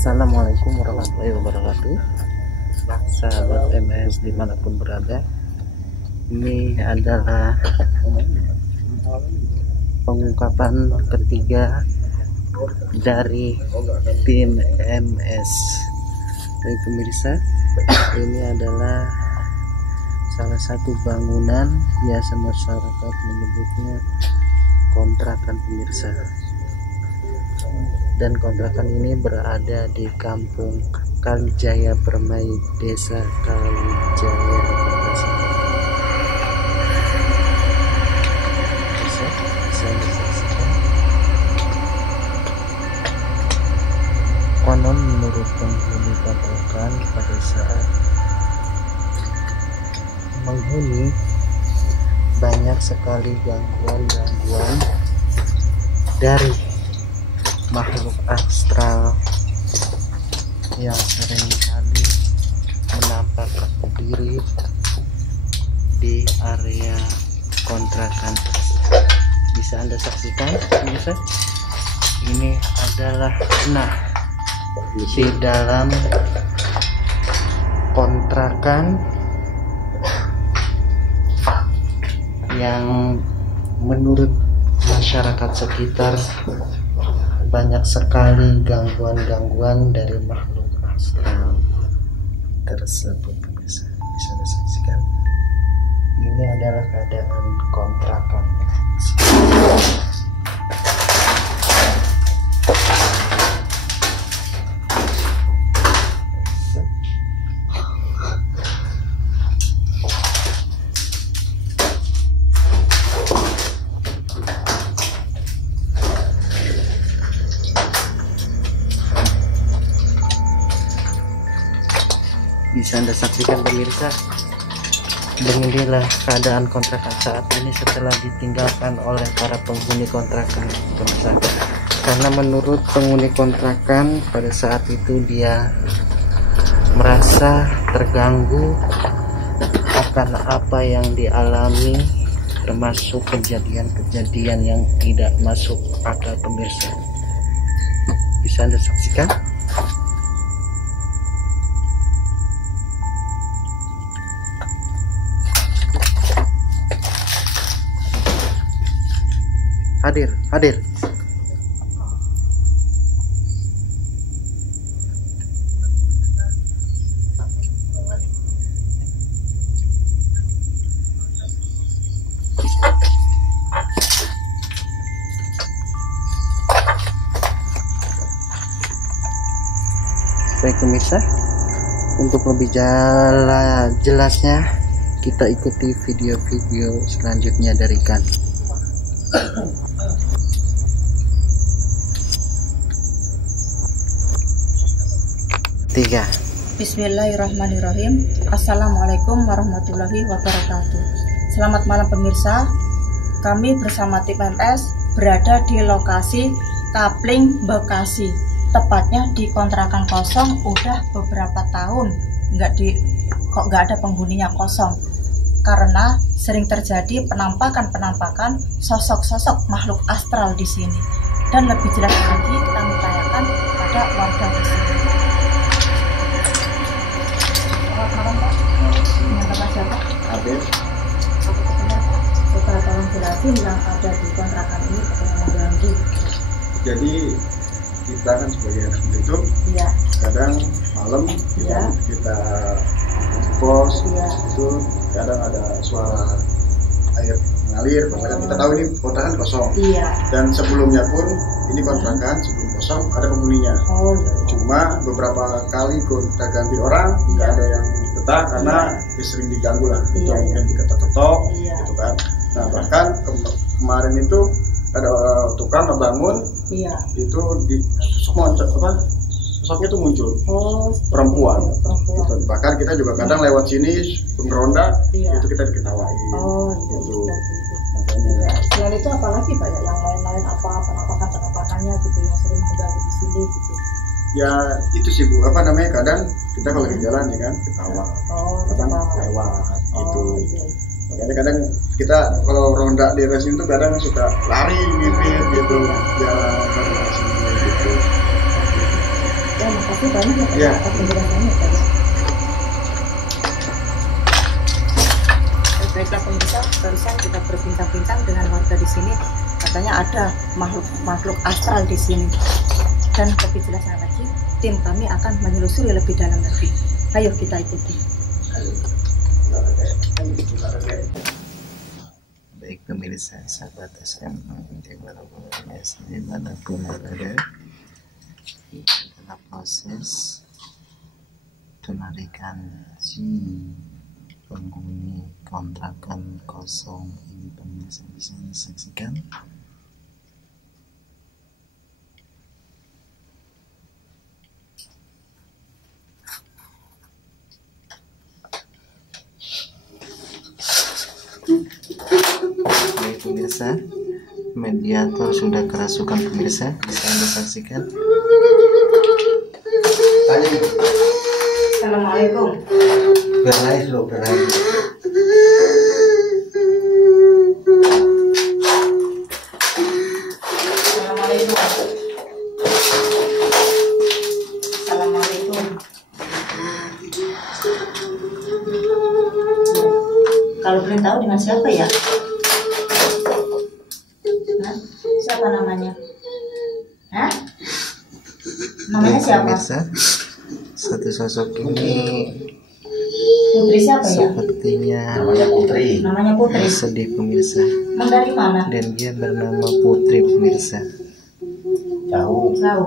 Assalamualaikum warahmatullahi wabarakatuh, sahabat MS dimanapun berada. Ini adalah pengungkapan ketiga dari tim MS. Baik pemirsa, ini adalah salah satu bangunan, biasa masyarakat menyebutnya kontrakan pemirsa. Dan kontrakan ini berada di Kampung Kalijaya Permai, Desa Kalijaya, Bekasi. Bisa disaksikan. Konon menurut penghuni kontrakan, pada saat menghuni banyak sekali gangguan dari makhluk astral yang seringkali menampakkan diri di area kontrakan tersebut. Bisa Anda saksikan pemirsa, ini adalah di dalam kontrakan yang menurut masyarakat sekitar banyak sekali gangguan-gangguan dari makhluk astral tersebut. Bisa disaksikan, ini adalah keadaan kontrakan. Bisa Anda saksikan pemirsa, beginilah keadaan kontrakan saat ini setelah ditinggalkan oleh para penghuni kontrakan pemirsa. Karena menurut penghuni kontrakan, pada saat itu dia merasa terganggu akan apa yang dialami, termasuk kejadian-kejadian yang tidak masuk akal pemirsa. Bisa Anda saksikan. Hadir. Baik pemirsa, untuk lebih jelasnya kita ikuti video-video selanjutnya dari kami. Tiga. Bismillahirrahmanirrahim. Assalamualaikum warahmatullahi wabarakatuh. Selamat malam pemirsa. Kami bersama tim MS berada di lokasi Kapling, Bekasi. Tepatnya di kontrakan kosong udah beberapa tahun. Kok nggak ada penghuninya, kosong. Karena sering terjadi penampakan sosok-sosok makhluk astral di sini. Dan lebih jelas lagi kami tanyakan pada warga di sini. Habis. Coba tolong jelasin yang ada di kontrakan ini yang mengganggu. Jadi kita kan sebagai anak itu, Iya. kadang malam Iya. kita kos, Iya. itu kadang ada suara air mengalir. Bahkan kita tahu ini kontrakan kosong. Iya. Dan sebelumnya pun ini kontrakan sebelum kosong ada penghuninya. Oh iya. Cuma beberapa kali kita ganti orang, nggak ada yang betah karena sering diganggu lah. Itu Iya. mungkin diketok-ketok, Iya. gitu kan. Nah bahkan kemarin itu ada tukang ngebangun, Iya. itu di sosoknya itu muncul, Oh. perempuan. Perempuan. Gitu. Bahkan kita juga kadang lewat sini ngeronda, Iya. itu kita diketawain. Oh Gitu. iya. Makanya Iya. Selain itu apalagi Pak ya, yang lain-lain apa penampakannya gitu yang sering mengganggu di sini gitu. ya itu sih Bu, kadang kita kalau lagi jalan ya kan ketawa, Oh. kadang Ketawa. lewat gitu. Oh iya. Makanya kadang kita kalau ronda di daerah sini tuh kadang suka lari gitu jalan ke sini gitu. Ya makasih kasih banyak ya Pak Iya. atas penjelasannya Pak. Baiklah pemirsa, barusan kita berbincang-bincang dengan warga di sini. Katanya ada makhluk astral di sini. Dan lebih jelasnya lagi, tim kami akan menelusuri lebih dalam lagi. Ayo kita ikuti. Baik pemirsa, sahabat SMA dimanapun berada, dalam proses penarikan si penghuni kontrakan kosong ini, pemirsa bisa saksikan. Baik pemirsa, mediator sudah kerasukan pemirsa, bisa Anda saksikan. Assalamualaikum. Berlais lo, berlais. Assalamualaikum. Assalamualaikum. Kalau boleh tahu dengan siapa ya? Hah? Siapa namanya? Hah? Namanya Baik siapa? pemirsa, satu sosok ini Putri siapa ya? sepertinya Namanya Putri. Namanya Putri. sedih pemirsa, Emang dari mana? dan dia bernama Putri pemirsa. Jauh, Tahu.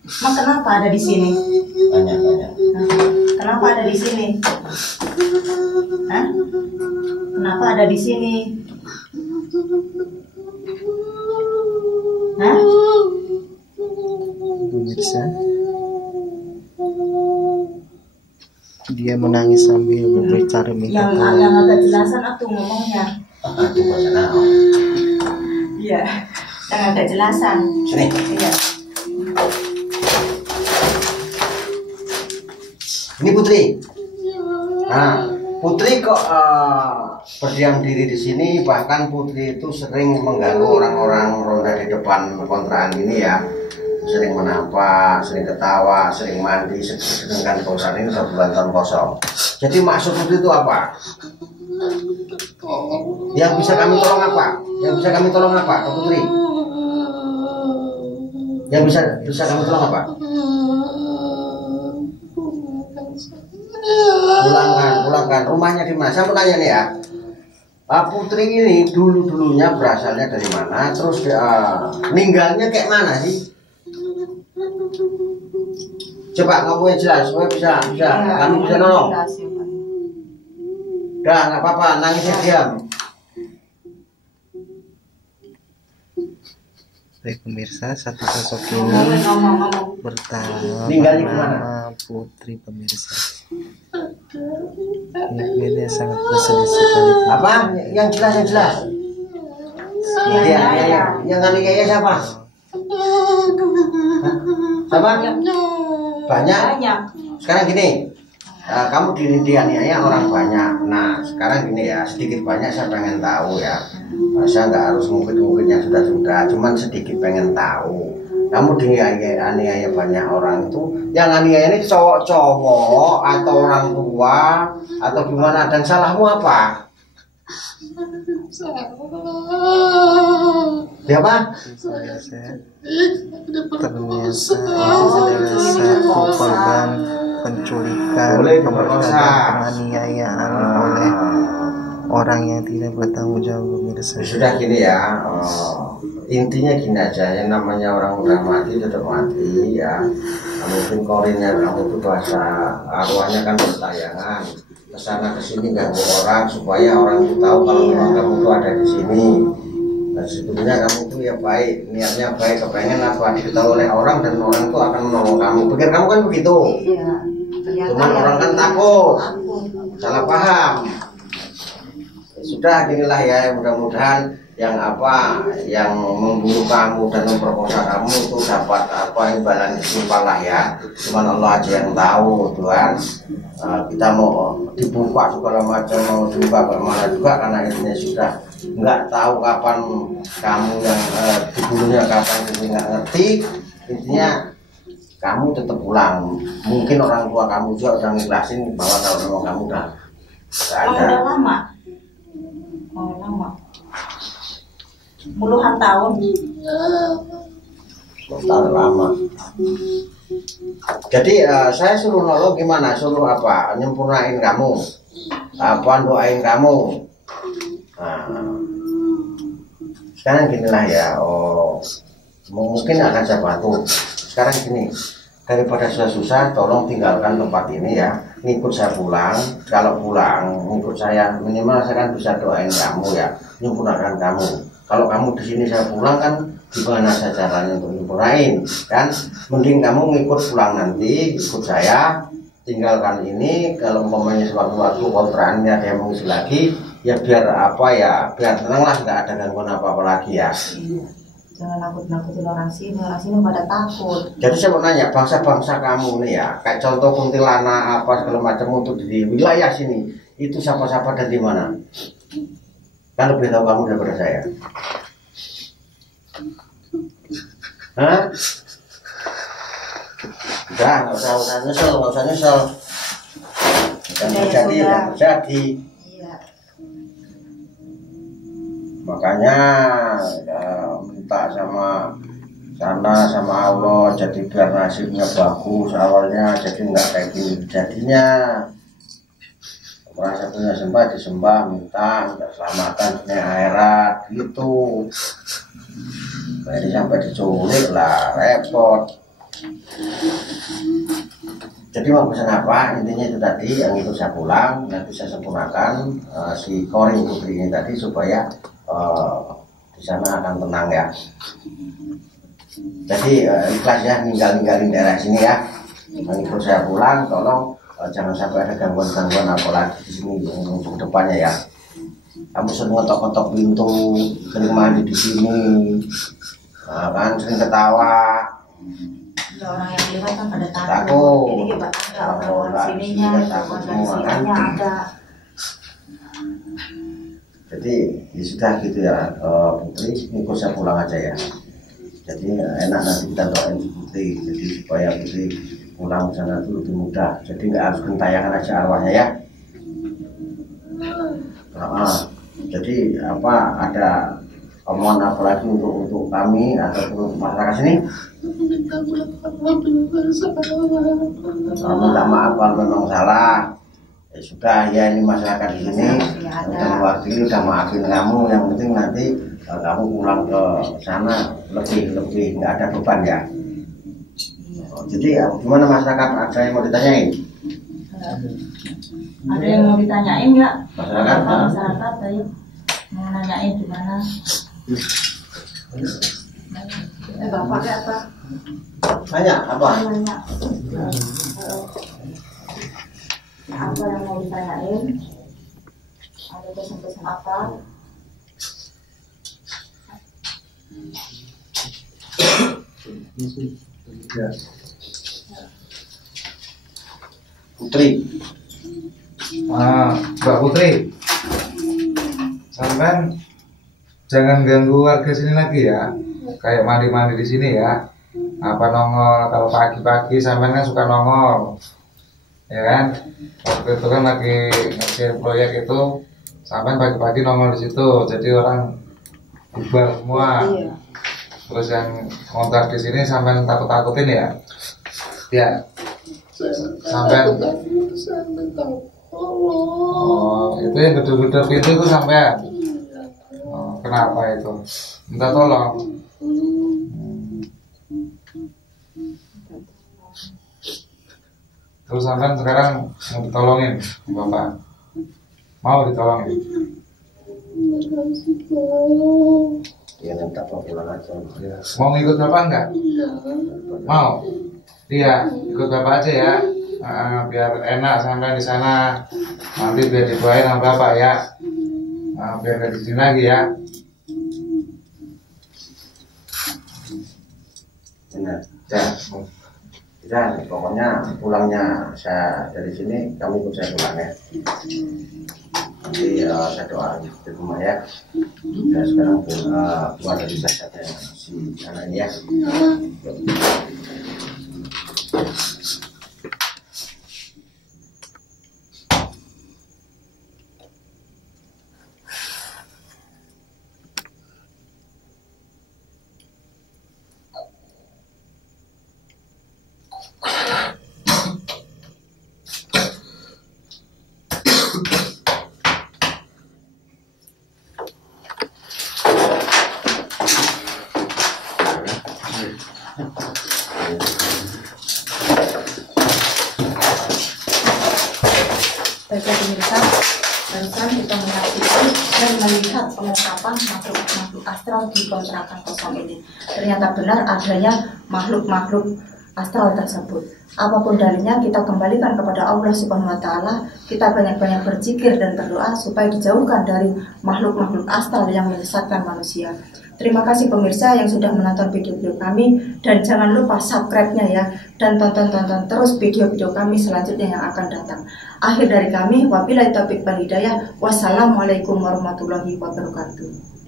Emang kenapa ada di sini? banyak. Hah? Kenapa ada di sini? Hah? Kenapa ada di sini? Hah? Pemirsa, dia menangis sambil berbicara minta Yang tolong. agak jelasan aku ngomongnya. Aduh, bahasa naon. Iya. Yang agak jelasan. Sini. Iya. Ini Putri. Nah, Putri kok berdiam diri di sini, bahkan Putri itu sering mengganggu orang-orang ronda di depan kontrakan ini ya. Sering menampak, sering ketawa, sering mandi, sedangkan kosan ini sudah bulan tahun kosong. Jadi maksud Putri itu apa? Yang bisa kami tolong apa? Yang bisa kami tolong apa, Kak Putri? Yang bisa kami tolong apa? Pulangkan. Rumahnya di mana? Saya mau tanya nih ya. Putri ini dulunya berasalnya dari mana? Terus ninggalnya kayak mana sih? Coba kamu yang jelas, supaya bisa kami bisa nolong. Udah, nggak apa-apa, nangisnya diam. Baik pemirsa, satu sosok ini Ngomong. Tinggalnya bernama Putri pemirsa. Ini sangat bersedih sekali. Apa? Yang jelas. Yang aniaya siapa? Siapa? Banyak. Sekarang gini, kamu dianiaya orang banyak. Nah, sekarang gini ya, sedikit banyak saya pengen tahu ya. Saya nggak harus ngungkit yang sudah, cuman sedikit pengen tahu. Kamu dianiaya banyak orang itu, yang aniaya ini cowok-cowok atau orang tua atau gimana? Dan salahmu apa? Dia apa? Ternyata adalah satu korban penculikan, penganiayaan oleh orang yang tidak bertanggung jawab pemirsa. Sudah gini ya, intinya gini aja, yang namanya orang udah mati tetap mati ya. Mungkin korinnya kamu itu bahasa arwahnya kan bertayangan kesana kesini ganggu orang supaya orang itu tahu kalau memang kamu itu ada di sini. Nah, sebetulnya kamu itu ya baik, niatnya baik, kepengen apa diketahui oleh orang dan orang itu akan menolong kamu. Pikir kamu kan begitu. Iya. Cuman orang kan takut, salah paham. Sudah ginilah ya, mudah-mudahan yang memburu kamu dan memperkosa kamu itu dapat imbalan setimpal lah ya. Cuman Allah aja yang tahu Tuhan. Kita mau dibuka segala macam, mau dibuka kemana juga, karena intinya sudah nggak tahu kapan kamu yang dibunuhnya kapan, kita nggak ngerti. Intinya kamu tetap pulang. Mungkin orang tua kamu juga udah ngikhlasin bahwa kalau memang kamu udah nggak ada. Udah lama. Oh, lama. Puluhan tahun. Lama. Jadi saya suruh nolong gimana? Suruh apa? Nyempurnain kamu, apa doain kamu. Nah, sekarang ginilah ya. Oh, mungkin akan saya bantu. Sekarang gini, daripada susah-susah, tolong tinggalkan tempat ini ya. Ngikut saya pulang. Kalau pulang, ngikut saya minimal saya kan bisa doain kamu ya, nyempurnakan kamu. Kalau kamu di sini saya pulang kan gimana saya caranya untuk nyempurnain kan? Mending kamu ngikut pulang nanti, ikut saya, tinggalkan ini. Kalau umpamanya sewaktu-waktu kontraannya ada yang mengisi lagi, ya biar apa ya, biar tenang lah, nggak ada gangguan apa-apa lagi ya. Iya. Jangan nakut-nakutin orang sini pada takut. Jadi saya mau nanya, bangsa-bangsa kamu nih ya, kayak contoh kuntilanak apa segala macam untuk di wilayah sini, itu siapa-siapa dari mana? Kan lebih tahu kamu daripada saya. Hah? Udah, nggak usah nyesel. Udah terjadi. Iya. Makanya minta sama sama Allah, jadi biar nasibnya bagus awalnya, jadi nggak kayak gini jadinya. Merasa punya sembah disembah, minta keselamatan dunia akhirat gitu. Jadi sampai diculik lah, repot. Jadi mau pesan apa? Intinya itu tadi yang itu saya pulang, nanti saya sempurnakan si Koring Putri ini tadi supaya di sana akan tenang ya. Jadi ikhlas ya ninggalin daerah sini ya. Mengikut saya pulang, tolong jangan sampai ada gangguan-gangguan apalagi di sini untuk depannya ya. Kamu sering ngetok-ngetok pintu, sering mandi di sini, kan sering ketawa. Ya, orang yang lewat kan pada takut. Takut. Jadi ada orang-orang sininya, sininya ada. Jadi ya sudah gitu ya, Putri ngikut saya pulang aja ya. Jadi enak nanti kita doain Putri, jadi supaya Putri pulang sana itu lebih mudah. Jadi nggak harus gentayangan aja arwahnya ya. Jadi apa ada omongan apa lagi untuk kami ataupun masyarakat sini? Minta maaf kalau memang salah. Ya sudah ya, ini masyarakat di sini udah mewakili, udah maafin kamu. Yang penting nanti kamu pulang ke sana lebih nggak ada beban ya. Jadi gimana masyarakat, ada yang mau ditanyain? Ada yang mau ditanyain nggak? Masyarakat ayo mau nanyain gimana? Bapak apa? Tanya apa? Nanya. Apa yang mau ditanyain? Ada pesan-pesan apa? Putri. Mbak Putri, sampean jangan ganggu warga sini lagi ya. Kayak mandi-mandi di sini ya. Apa nongol kalau pagi-pagi sampean kan suka nongol, ya kan? Waktu itu kan lagi ngerjain proyek itu, sampean pagi-pagi nongol di situ, jadi orang bubar semua. Iya. Terus yang kontrak di sini sampean takut-takutin ya? Ya. Sampean. Oh, itu yang gedor-gedor pintu itu sampean. Oh, kenapa itu? Minta tolong. Terus sampean sekarang mau ditolongin, Bapak? Mau ditolongin? Ya minta pulang aja. Ya. Mau ngikut Bapak enggak? Mau? Iya, ikut Bapak aja ya. Biar enak sampai di sana. Nanti biar dibawain sama Bapak ya. Biar nggak di sini lagi ya. Benar. Ya, pokoknya pulangnya saya dari sini, kamu ikut saya pulang ya. Nanti saya doa di rumah ya. Dan sekarang keluar dari si anak ini ya. Baiklah pemirsa, barusan kita menyaksikan dan melihat pengungkapan makhluk-makhluk astral di kontrakan kosong ini. Ternyata benar adanya makhluk-makhluk astral tersebut. Apapun dalilnya, kita kembalikan kepada Allah Subhanahu wa Ta'ala. Kita banyak-banyak berzikir dan berdoa supaya dijauhkan dari makhluk-makhluk astral yang menyesatkan manusia. Terima kasih pemirsa yang sudah menonton video-video kami, dan jangan lupa subscribe-nya ya, dan tonton terus video-video kami selanjutnya yang akan datang. Akhir dari kami, wabillahi taufiq wal hidayah. Wassalamualaikum warahmatullahi wabarakatuh.